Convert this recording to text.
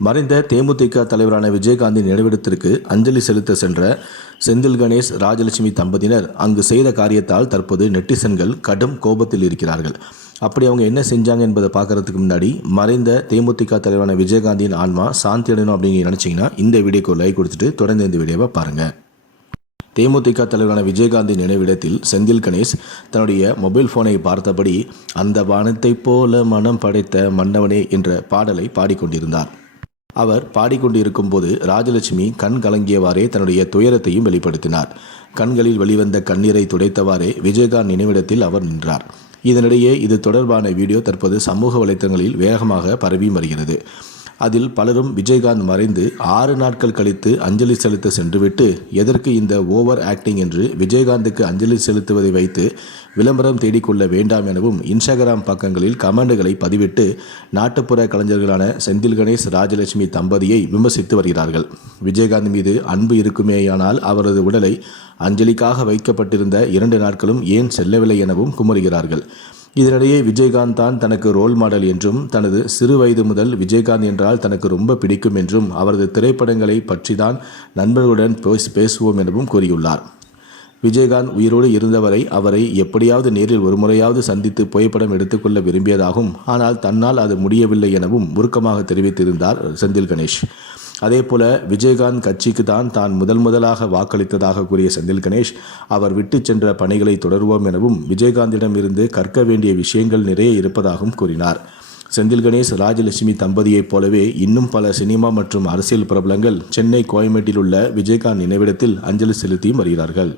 மறைந்த தேமுதிக தலைவரான விஜயகாந்தின் நினைவிடத்திற்கு அஞ்சலி செலுத்த சென்ற செந்தில் கணேஷ் ராஜலட்சுமி தம்பதியினர் அங்கு செய்த காரியத்தால் தற்போது நெட்டிசன்கள் கடும் கோபத்தில் இருக்கிறார்கள். அப்படி அவங்க என்ன செஞ்சாங்க என்பதை பார்க்கறதுக்கு முன்னாடி மறைந்த தேமுதிக தலைவரான விஜயகாந்தின் ஆன்மா சாந்தி அடையணும் அப்படின்னு நினச்சிங்கன்னா இந்த வீடியோக்கு லைக் கொடுத்துட்டு தொடர்ந்து இந்த வீடியோவை பாருங்கள் தேமுதிக தலைவரான விஜயகாந்தின் நினைவிடத்தில் செந்தில் கணேஷ் தன்னுடைய மொபைல் போனை பார்த்தபடி அந்த வானத்தைப் போல மனம் படைத்த மன்னவனே என்ற பாடலை பாடிக்கொண்டிருந்தார். அவர் பாடிக்கொண்டிருக்கும் போது ராஜலட்சுமி கண் கலங்கியவாறே தன்னுடைய துயரத்தையும் வெளிப்படுத்தினார். கண்களில் வெளிவந்த கண்ணீரை துடைத்தவாறே விஜயகாந்த் நினைவிடத்தில் அவர் நின்றார். இதனிடையே இது தொடர்பான வீடியோ தற்போது சமூக வலைத்தளங்களில் வேகமாக பரவி வருகிறது. அதில் பலரும் விஜயகாந்த் மறைந்து ஆறு நாட்கள் கழித்து அஞ்சலி செலுத்த சென்றுவிட்டு எதற்கு இந்த ஓவர் ஆக்டிங் என்று விஜயகாந்துக்கு அஞ்சலி செலுத்துவதை வைத்து விளம்பரம் தேடிக்கொள்ள வேண்டாம் எனவும் இன்ஸ்டாகிராம் பக்கங்களில் கமெண்டுகளை பதிவிட்டு நாட்டுப்புற கலைஞர்களான செந்தில் கணேஷ் ராஜலட்சுமி தம்பதியை விமர்சித்து வருகிறார்கள். விஜயகாந்த் மீது அன்பு இருக்குமேயானால் அவரது உடலை அஞ்சலிக்காக வைக்கப்பட்டிருந்த இரண்டு நாட்களும் ஏன் செல்லவில்லை எனவும் குமுறுகிறார்கள். இதனிடையே விஜயகாந்த் தான் தனக்கு ரோல் மாடல் என்றும் தனது சிறு வயது முதல் விஜயகாந்த் என்றால் தனக்கு ரொம்ப பிடிக்கும் என்றும் அவரது திரைப்படங்களை பற்றி தான் நண்பர்களுடன் பேசுவோம் எனவும் கூறியுள்ளார். விஜயகாந்த் உயிரோடு இருந்தவரை அவரை எப்படியாவது நேரில் ஒரு முறையாவது சந்தித்து புகைப்படம் எடுத்துக்கொள்ள விரும்பியதாகும். ஆனால் தன்னால் அது முடியவில்லை எனவும் உருக்கமாக தெரிவித்திருந்தார் செந்தில் கணேஷ். அதே போல விஜயகாந்த் கட்சிக்கு தான் தான் முதல் முதலாக வாக்களித்ததாக கூறிய செந்தில் கணேஷ் அவர் விட்டு சென்ற பணிகளை தொடருவோம் எனவும் விஜயகாந்திடம் இருந்து கற்க வேண்டிய விஷயங்கள் நிறைய இருப்பதாகவும் கூறினார். செந்தில் கணேஷ் ராஜலட்சுமி தம்பதியைப் போலவே இன்னும் பல சினிமா மற்றும் அரசியல் பிரபலங்கள் சென்னை கோயம்பேட்டில் உள்ள விஜயகாந்த் நினைவிடத்தில் அஞ்சலி செலுத்தியும் வருகிறார்கள்.